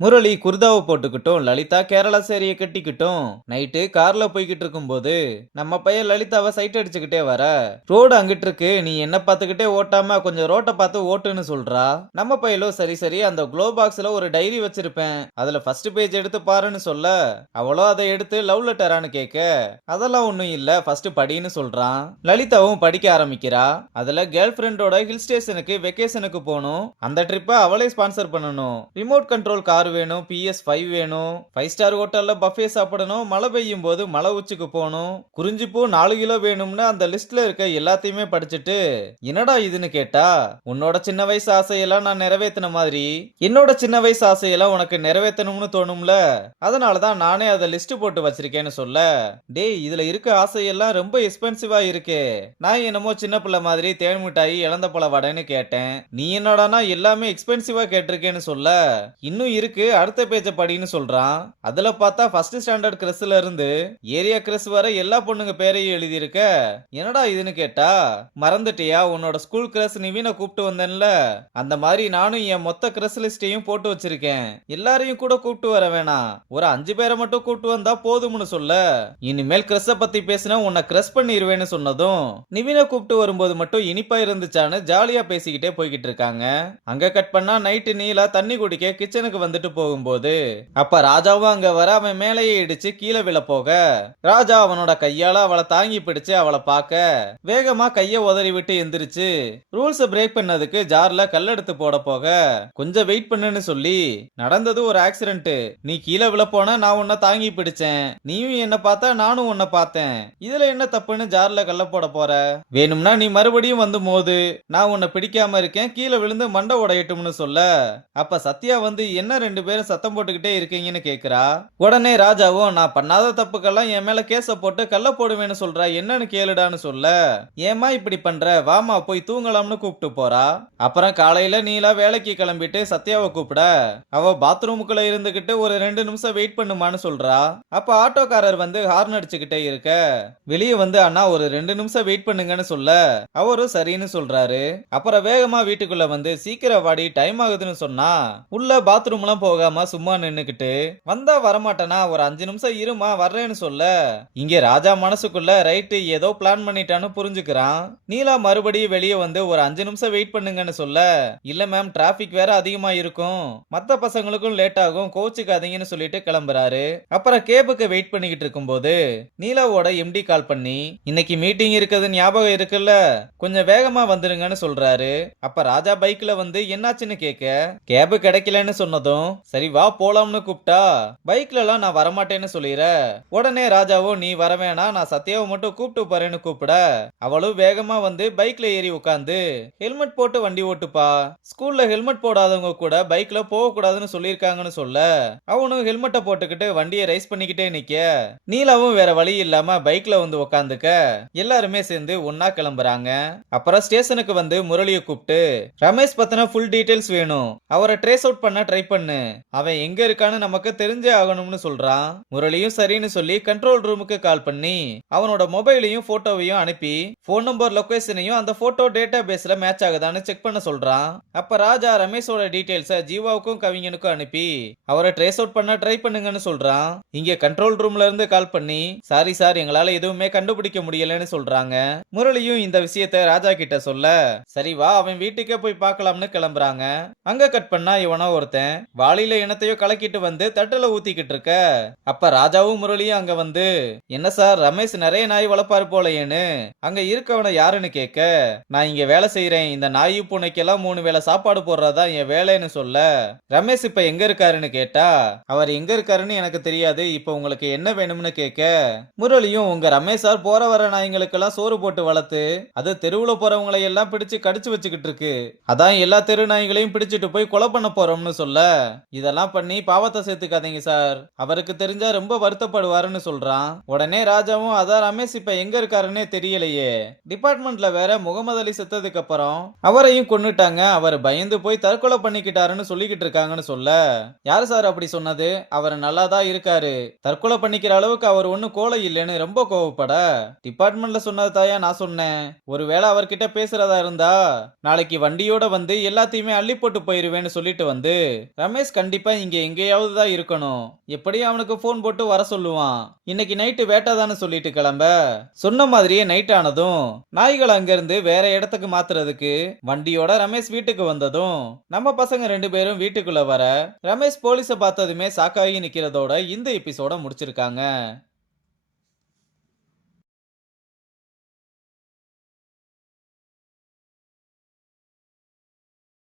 Murali குர்தாவை போட்டுக்கிட்டும் Lalitha Kerala சேரிய கட்டிக்கிட்டும் night கார்ல போய்கிட்டு இருக்கும்போது நம்ம பையன் லலிதாவை சைட் அடிச்சுக்கிட்டே வர ரோடு அங்கிட்டு இருக்கு, நீ என்ன பார்த்துக்கிட்டே ஓட்டாம கொஞ்சம் ரோட்டை பார்த்து ஓட்டுன்னு சொல்றா. நம்ம பையலும் சரி சரி அந்த க்ளோ பாக்ஸ்ல ஒரு டைரி வச்சிருப்பேன், அதுல ஃபர்ஸ்ட் பேஜ் எடுத்து பாருன்னு சொல்ல அவளோ அதை எடுத்து லவ் லெட்டரான்னு கேட்க அதெல்லாம் ஒண்ணும் இல்ல ஃபர்ஸ்ட் படின்னு சொல்றான். லலிதாவும் படிக்க ஆரம்பிக்கிறா. அதுல கேர்ள் ஃபிரெண்டோட ஹில் ஸ்டேஷனுக்கு வெக்கேஷனுக்கு போகணும், அந்த ட்ரிப்பை அவளே ஸ்பான்சர் பண்ணணும், ரிமோட் கண்ட்ரோல் கார் வேணும், PS5 வேணும், 5 ஸ்டார் ஹோட்டல்ல பஃபே சாப்பிடணும், மழை பெய்யும் போது மலை உச்சிக்கு போகணும், குறிஞ்சிப்பூ 4 கிலோ வேணும்னு அந்த லிஸ்ட்ல இருக்க எல்லாத்தையுமே படிச்சுட்டு என்னடா இதுன்னு கேட்டா, உன்னோட சின்ன வயசு ஆசையெல்லாம் நான் நிறைவேற்றின மாதிரி என்னோட சின்ன வயசு ஆசையெல்லாம் உனக்கு நிறைவேற்றணும்னு தோணும்ல, அதனாலதான் நானே அதை லிஸ்ட் போட்டு வச்சிருக்கேன்னு சொல்ல, டேய் இதுல இருக்க ஆசையெல்லாம் ரொம்ப எக்ஸ்பென்சிவா இருக்கு, நான் என்னமோ சின்ன பிள்ளை மாதிரி தேன் மிட்டாயி இழந்த பழ வடைன்னு கேட்டேன், நீ என்னடானா எல்லாமே எக்ஸ்பென்சிவா கேட்டிருக்கேன்னு சொல்ல, இன்னும் இருக்கு அடுத்த பேஜ படின்னு சொல்றான். அதுல பார்த்தா ஃபர்ஸ்ட் ஸ்டாண்டர்ட் கிரஸ்ல இருந்து ஏரியா கிரஸ் வர எல்லா பொண்ணுங்க பேரையும் எழுதி இருக்க. என்னடா இதுன்னு கேட்டா, மறந்துட்டியா உன்னோட ஸ்கூல் கிரஸ் நிவினை கூப்பிட்டு வந்தேன்ல, அந்த மாதிரி நானும் என் மொத்த கிரஸ் லிஸ்டையும் போட்டு வச்சிருக்கேன், எல்லாரையும் கூட கூப்பிட்டு வர வேணாம், ஒரு 5 பேரை மட்டும் கூப்பிட்டு வந்தா போதும்னு சொல்ல, இனிமேல் கிரஸ பத்தி பேசினா உன்னை கிரஸ் பண்ணிடுவேன்னு சொன்னதும் நிவினை கூப்பிட்டு வரும்போது மட்டும் இனிப்பா இருந்துச்சான்னு ஜாலியா பேசிக்கிட்டே போய்கிட்டு இருக்காங்க. அங்க கட் பண்ணா நைட்டு நீலா தண்ணி குடிக்க கிச்சனுக்கு வந்துட்டு போகும்போது அப்ப ராஜாவும் அங்க வர அவன் மேலேயே இடிச்சு கீழே விழ போக ராஜா அவனோட கையால அவளை தாங்கி பிடிச்சு அவளை பார்க்க வேகமா கைய உதறி விட்டு எந்திரிச்சு ரூல்ஸ் பிரேக் பண்ணதுக்கு ஜார்ல கல்லெடுத்து போட போக கொஞ்சம் வெயிட் பண்ணுன்னு சொல்லி, நடந்தது ஒரு ஆக்சிடென்ட், நீ கீழே விழ போன நான் உன்னை தாங்கி பிடிச்சேன், நீயும் என்ன பார்த்தா நானும் உன்னை பார்த்தேன், இதுல என்ன தப்புன்னு ஜார்ல கல்ல போட போற, வேணும்னா நீ மறுபடியும் வந்து மோது, நான் உன்னை பிடிக்காம இருக்கேன், கீழே விழுந்து மண்டை உடையட்டும்னு சொல்ல, அப்ப சத்யா வந்து என்ன 2 பேரும் சத்தம் போட்டுக்கிட்டே இருக்கீங்கன்னு கேக்குறா. உடனே ராஜாவும் நான் பண்ணாத தப்புக்கெல்லாம் என் மேல கேஸ போட்டு கல்ல போடுவேன்னு சொல்றா, என்னன்னு கேளுடான்னு சொல்ல, ஏமா இப்படி பண்ற, வாமா போய் தூங்கலாம்னு கூப்பிட்டு போறா. அப்புறம் காலையில நீலா வேலைக்கு கிளம்பிட்டு சத்யாவை கூப்பிட அவ பாத்ரூமுக்குள்ள இருந்துகிட்டு ஒரு 2 நிமிஷம் வெயிட் பண்ணுமான்னு சொல்றா. அப்ப ஆட்டோக்காரர் வந்து ஹார்ன் அடிச்சுக்கிட்டே இருக்க வெளியே வந்து அண்ணா ஒரு 2 நிமிஷம் வெயிட் பண்ணுங்கன்னு சொல்ல அவரும் சரின்னு சொல்றாரு. அப்புறம் வேகமா வீட்டுக்குள்ள வந்து சீக்கிரம் வாடி டைம் ஆகுதுன்னு சொன்னா உள்ள பாத்ரூம்லாம் போகாம சும்மா நின்னுக்கிட்டு வந்தா வரமாட்டேனா ஒரு 5 நிமிஷம் இருமா வர்றேன்னு சொல்ல, இங்க ராஜா மனசுக்குள்ள ரைட்டு ஏதோ பிளான் பண்ணிட்டான்னு புரிஞ்சுக்கிறான். நீலா மறுபடியும் வெளியே வந்து ஒரு 5 நிமிஷம் வெயிட் பண்ணுங்கன்னு சொல்ல, இல்ல மேம் டிராபிக் வேற அதிகமா இருக்கும், மத்த பசங்களுக்கும் லேட் ஆகும், கோச்சுக்காதீங்கன்னு சொல்லிட்டு கிளம்புறாரு. அப்புறம் கேபுக்கு வெயிட் பண்ணிக்கிட்டு இருக்கும்போது நீலாவோட எம்டி கால் பண்ணி இன்னைக்கு மீட்டிங் இருக்குது ஞாபகம் இருக்குல்ல, கொஞ்சம் வேகமா வந்துருங்கன்னு சொல்றாரு. அப்ப ராஜா பைக்ல வந்து என்னாச்சுன்னு கேட்க கேபு கிடைக்கலன்னு சொன்னதும் சரி வா போலாம்னு கூப்பிட்டா பைக்ல எல்லாம் நான் வரமாட்டேன்னு சொல்லிற. உடனே ராஜாவும் நீ வர வேணாம் நான் சத்யாவை மட்டும் கூப்பிட்டு போறேன்னு கூப்பிட அவளும் வேகமா வந்து பைக்ல ஏறி உட்காந்து ஹெல்மெட் போட்டு வண்டி ஓட்டுப்பா, ஸ்கூல்ல ஹெல்மெட் போடாதவங்க கூட பைக்ல போக கூடாதுன்னு சொல்லிருக்காங்கன்னு சொல்ல அவனும் ஹெல்மெட்டை போட்டுக்கிட்டு வண்டியை ரைஸ் பண்ணிக்கிட்டே நிக்க நீலாவும் வேற வழி இல்லாம பைக்ல வந்து உட்காந்துக்க எல்லாருமே சேர்ந்து ஒன்னா கிளம்புறாங்க. அப்புறம் ஸ்டேஷனுக்கு வந்து முரளியை கூப்பிட்டு ரமேஷ் பத்தின ஃபுல் டீடைல்ஸ் வேணும், அவரை ட்ரேஸ் அவுட் பண்ண ட்ரை பண்ணு, அவன் எங்க இருக்கான்னு நமக்கு தெரிஞ்சே ஆகணும்னு சொல்றான். முரளியும் சரின்னு சொல்லி கண்ட்ரோல் ரூமுக்கு கால் பண்ணி அவனோட மொபைலையும் போட்டோவையும் அனுப்பி போன் நம்பர் லொகேஷனையும் அந்த போட்டோ டேட்டா பேஸ்ல மேட்ச் ஆகுதான்னு செக் பண்ண சொல்றான். அப்ப ராஜா ரமேஷோட டீடைல்ஸ ஜீவாவுக்கும் கவிஞனுக்கும் அனுப்பி அவரை ட்ரேஸ் அவுட் பண்ண ட்ரை பண்ணுங்கன்னு சொல்றான். இங்க கண்ட்ரோல் ரூம்ல இருந்து கால் பண்ணி சாரி சார் எங்களால எதுவுமே கண்டுபிடிக்க முடியலன்னு சொல்றாங்க. முரளியும் இந்த விஷயத்த ராஜா கிட்ட சொல்ல சரி வா அவன் வீட்டுக்கே போய் பார்க்கலாம்னு கிளம்புறாங்க. அங்க கட் பண்ணா இவனா ஒருத்தன் வாளியில இனத்தையோ கலக்கிட்டு வந்து தட்டுல ஊத்திக்கிட்டு இருக்க. அப்ப ராஜாவும் முரளியும் அங்க வந்து என்ன சார் ரமேஷ் நிறைய நாய் வளர்ப்பாரு போலையேன்னு அங்க இருக்கவனை யாருன்னு கேட்க, நான் இங்க வேலை செய்யறேன், இந்த நாய் பூனைக்கெல்லாம் 3 வேளை சாப்பாடு போடுறதா என் வேலைன்னு சொல்ல, ரமேஷ் இப்ப எங்க இருக்காருன்னு கேட்டா அவர் எங்க இருக்காருன்னு எனக்கு தெரியாது, இப்ப உங்களுக்கு என்ன வேணும்னு கேட்க முரளியும் உங்க ரமேஷ் சார் போற வர நாய்களுக்கெல்லாம் சோறு போட்டு வளர்த்து அது தெருவுல போறவங்களை எல்லாம் பிடிச்சு கடிச்சு வச்சுக்கிட்டு இருக்கு, அதான் எல்லா தெரு நாய்களையும் பிடிச்சிட்டு போய் கொலை பண்ண போறோம்னு சொல்ல, இதெல்லாம் பண்ணி பாவத்தை சேர்த்துக்காதீங்க சார், அவருக்கு தெரிஞ்சா ரொம்ப வருத்தப்படுவாருன்னு சொல்றான். உடனே ராஜாவும் அதான் ரமேஷ் இப்ப எங்க இருக்காருன்னே தெரியலையே, டிபார்ட்மெண்ட்ல வேற முகமது அலி செத்ததுக்கு அப்புறம் அவரையும் கொன்னுட்டாங்க, அவர் பயந்து போய் தற்கொலை பண்ணிக்கிட்டாருன்னு சொல்லிக்கிட்டு இருக்காங்கன்னு சொல்ல, யாரு சார் அப்படி சொன்னது, அவர் நல்லா தான் இருக்காரு, தற்கொலை பண்ணிக்கிற அளவுக்கு அவர் ஒன்னும் கோலை இல்லைன்னு ரொம்ப கோவப்பட, டிபார்ட்மெண்ட்ல சொன்னது தாயா நான் சொன்னேன், ஒருவேளை அவர்கிட்ட பேசுறதா இருந்தா நாளைக்கு வண்டியோட வந்து எல்லாத்தையுமே அள்ளி போட்டு போயிருவேன்னு சொல்லிட்டு வந்து ரமேஷ் ரமேஷ் கண்டிப்பா இங்க எங்கேயாவது தான் இருக்கணும். எப்படியும் அவனுக்கு போன் போட்டு வர சொல்லுவான். இன்னைக்கு நைட்டு வேட்டைதான்னு சொல்லிட்டு கிளம்ப. சொன்ன மாதிரியே நைட் ஆனதும் நாய்கள் அங்கிருந்து வேற இடத்துக்கு மாத்துறதுக்கு வண்டியோட ரமேஷ் வீட்டுக்கு வந்ததும் நம்ம பசங்க 2 பேரும் வீட்டுக்குள்ள வர ரமேஷ் போலீஸ பார்த்ததுமே சாக்காகி நிக்கிறதோட இந்த எபிசோட முடிச்சிருக்காங்க.